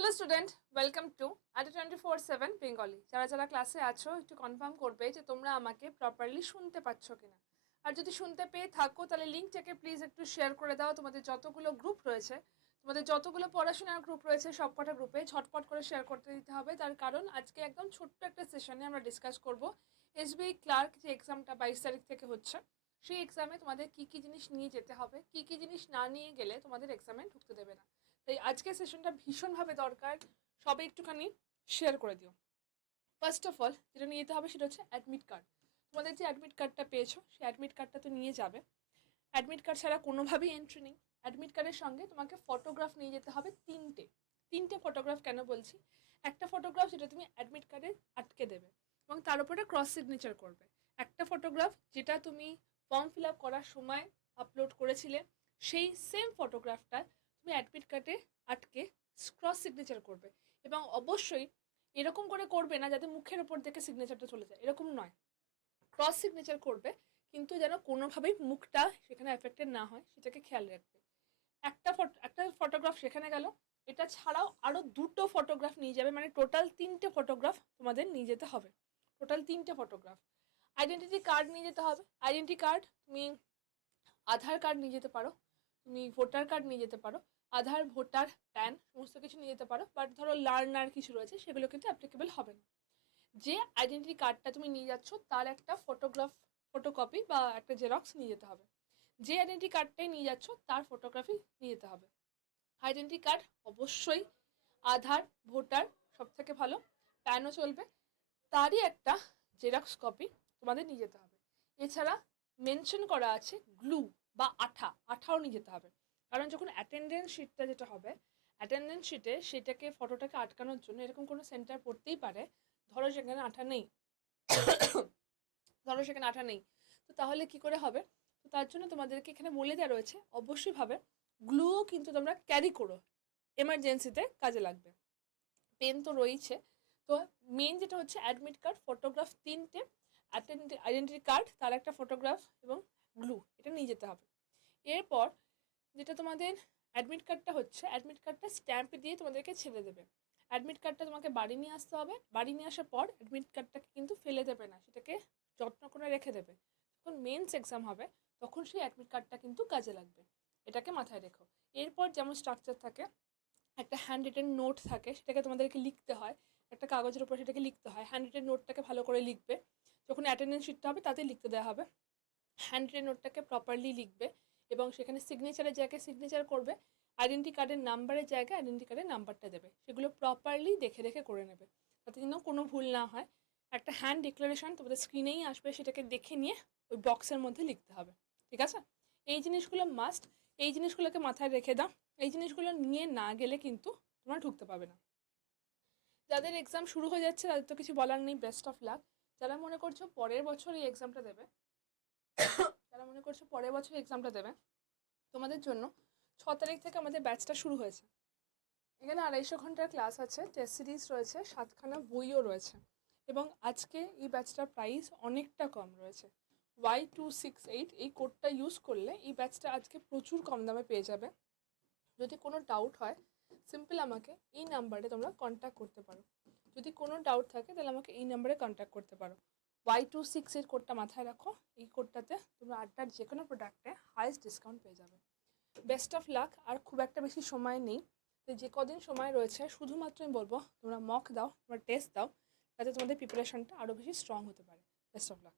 Hello student welcome to Adda twenty four seven Bengali যারা যারা ক্লাসে আছো, একটু কনফার্ম করবে যে তোমরা আমাকে প্রপারলি শুনতে পাচ্ছ কিনা। আর যদি শুনতে পেয়ে থাকো, তাহলে লিঙ্কটাকে প্লিজ একটু শেয়ার করে দাও। তোমাদের যতগুলো গ্রুপ রয়েছে, তোমাদের যতগুলো পড়াশোনার গ্রুপ রয়েছে, সবকটা গ্রুপে ঝটপট করে শেয়ার করতে দিতে হবে। তার কারণ, আজকে একদম ছোট্ট একটা সেশনে আমরা ডিসকাস করব এসবিআই ক্লার্ক যে এক্সামটা বাইশ তারিখ থেকে হচ্ছে, সেই এক্সামে তোমাদের কী কী জিনিস নিয়ে যেতে হবে, কী কী জিনিস না নিয়ে গেলে তোমাদের এক্সামে ঢুকতে দেবে না। তাই আজকের সেশনটা ভীষণভাবে দরকার। সবাই একটুখানি শেয়ার করে দিও। ফার্স্ট অফ অল যেটা নিয়ে যেতে হবে সেটা হচ্ছে অ্যাডমিট কার্ড তোমাদের যে অ্যাডমিট কার্ডটা পেয়েছ, সেই অ্যাডমিট কার্ডটা তো নিয়ে যাবে। অ্যাডমিট কার্ড ছাড়া কোনোভাবেই এন্ট্রি নেই। অ্যাডমিট কার্ডের সঙ্গে তোমাকে ফটোগ্রাফ নিয়ে যেতে হবে তিনটে। তিনটে ফটোগ্রাফ কেন বলছি? একটা ফটোগ্রাফ যেটা তুমি অ্যাডমিট কার্ডে আটকে দেবে এবং তার উপরে ক্রস সিগনেচার করবে। একটা ফটোগ্রাফ যেটা তুমি ফর্ম ফিল আপ করার সময় আপলোড করেছিলে, সেই সেম ফটোগ্রাফটা তুমি অ্যাডমিট কার্ডে আটকে ক্রস সিগনেচার করবে। এবং অবশ্যই এরকম করে করবে না যাতে মুখের ওপর থেকে সিগনেচারটা চলে যায়। এরকম নয়। ক্রস সিগনেচার করবে, কিন্তু যেন কোনোভাবেই মুখটা সেখানে এফেক্টেড না হয়, সেটাকে খেয়াল রাখবে। একটা ফটো একটা ফটোগ্রাফ সেখানে গেল। এটা ছাড়াও আরও দুটো ফটোগ্রাফ নিয়ে যাবে। মানে টোটাল তিনটে ফটোগ্রাফ তোমাদের নিয়ে যেতে হবে। টোটাল তিনটে ফটোগ্রাফ আইডেন্টিটি কার্ড নিয়ে যেতে হবে। আইডেন্টি কার্ড তুমি আধার কার্ড নিয়ে যেতে পারো। তুমি ভোটার কার্ড নিয়ে যেতে পারো, আধার ভোটার প্যান সমস্ত কিছু নিয়ে যেতে পারো বাট ধরো লার্নার কিছু রয়েছে, সেগুলো কিন্তু অ্যাপ্লিকেবল হবে না। যে আইডেন্টি কার্ডটা তুমি নিয়ে যাচ্ছ, তার একটা ফটোগ্রাফ ফটোকপি বা একটা জেরক্স নিয়ে যেতে হবে। যে আইডেন্টি কার্ডটাই নিয়ে যাচ্ছ, তার ফটোগ্রাফি নিয়ে যেতে হবে। আইডেন্টি কার্ড অবশ্যই আধার ভোটার সব থেকে ভালো প্যানও চলবে, তারই একটা জেরক্স কপি তোমাদের নিয়ে যেতে হবে। এছাড়া মেনশন করা আছে গ্লু বা আঠা, আঠাও নিয়ে যেতে হবে। কারণ যখন অ্যাটেন্ডেন্স শিটটা যেটা হবে অ্যাটেন্ডেন্স শিটে সেটাকে ফটোটাকে আটকানোর জন্য এরকম কোনো সেন্টার পড়তেই পারে। ধরো সেখানে আঠা নেই। ধরো সেখানে আঠা নেই। তো তাহলে কি করে হবে? তো তার জন্য তোমাদেরকে এখানে বলে দেওয়া রয়েছে, অবশ্যইভাবে গ্লুও কিন্তু তোমরা ক্যারি করো। এমার্জেন্সিতে কাজে লাগবে। পেন তো রয়েছে তো মেন যেটা হচ্ছে অ্যাডমিট কার্ড ফটোগ্রাফ তিনটে আইডেন্টি কার্ড তার একটা ফটোগ্রাফ এবং গ্লু এটা নিয়ে যেতে হবে। এরপর যেটা তোমাদের অ্যাডমিট কার্ডটা হচ্ছে অ্যাডমিট কার্ডটা স্ট্যাম্প দিয়ে তোমাদেরকে ছেড়ে দেবে। অ্যাডমিট কার্ডটা তোমাকে বাড়ি নিয়ে আসতে হবে। বাড়ি নিয়ে আসার পর অ্যাডমিট কার্ডটাকে কিন্তু ফেলে দেবে না, সেটাকে যত্ন করে রেখে দেবে। যখন মেন্স এক্সাম হবে, তখন সেই অ্যাডমিট কার্ডটা কিন্তু কাজে লাগবে। এটাকে মাথায় রেখো। এরপর যেমন স্ট্রাকচার থাকে, একটা হ্যান্ড রিটেন নোট থাকে, সেটাকে তোমাদেরকে লিখতে হয়। একটা কাগজের উপর সেটাকে লিখতে হয়। হ্যান্ড রিটেন নোটটাকে ভালো করে লিখবে। যখন অ্যাটেন্ডেন্স শিটটা হবে, তাতে লিখতে দেওয়া হবে। হ্যান্ড রিটেন নোটটাকে প্রপারলি লিখবে। এবং সেখানে সিগনেচারের জায়গায় সিগনেচার করবে আইডেন্টি কার্ডের নাম্বারের জায়গায় আইডেন্টি কার্ডের নাম্বারটা দেবে। সেগুলো প্রপারলি দেখে দেখে করে নেবে। তাতে যেন কোনো ভুল না হয়। একটা হ্যান্ড ডিক্লারেশন তোমাদের স্ক্রিনেই আসবে, সেটাকে দেখে নিয়ে ওই বক্সের মধ্যে লিখতে হবে। ঠিক আছে? এই জিনিসগুলো মাস্ট এই জিনিসগুলোকে মাথায় রেখে দাও। এই জিনিসগুলো নিয়ে না গেলে কিন্তু তোমরা ঢুকতে পাবে না। যাদের এক্সাম শুরু হয়ে যাচ্ছে, তাদের তো কিছু বলার নেই বেস্ট অফ লাক যারা মনে করছ পরের বছর এই এক্সামটা দেবে যারা মনে করছ পরের বছর এক্সামটা দেবে। তোমাদের জন্য ছ তারিখ থেকে আমাদের ব্যাচটা শুরু হয়েছে। এখানে আড়াইশো ঘণ্টার ক্লাস আছে টেস্ট সিরিজ রয়েছে, সাতখানা বইও রয়েছে। এবং আজকে এই ব্যাচটার প্রাইস অনেকটা কম রয়েছে। ওয়াই টু সিক্স এইট এই কোডটা ইউজ করলে এই ব্যাচটা আজকে প্রচুর কম দামে পেয়ে যাবে। যদি কোনো ডাউট হয় সিম্পল আমাকে এই নাম্বারে তোমরা কন্ট্যাক্ট করতে পারো। যদি কোনো ডাউট থাকে, তাহলে আমাকে এই নাম্বারে কন্ট্যাক্ট করতে পারো। ওয়াই টু সিক্স এর কোডটা মাথায় রাখো, এই কোডটাতে তোমরা আড্ডার যে কোনো প্রোডাক্টে হায়েস্ট ডিসকাউন্ট পেয়ে যাবে। বেস্ট অফ লাক আর খুব একটা বেশি সময় নেই। তো যে কদিন সময় রয়েছে, শুধুমাত্র আমি বলব, তোমরা মক দাও, তোমরা টেস্ট দাও যাতে তোমাদের প্রিপারেশনটা আরও বেশি স্ট্রং হতে পারে। Best of luck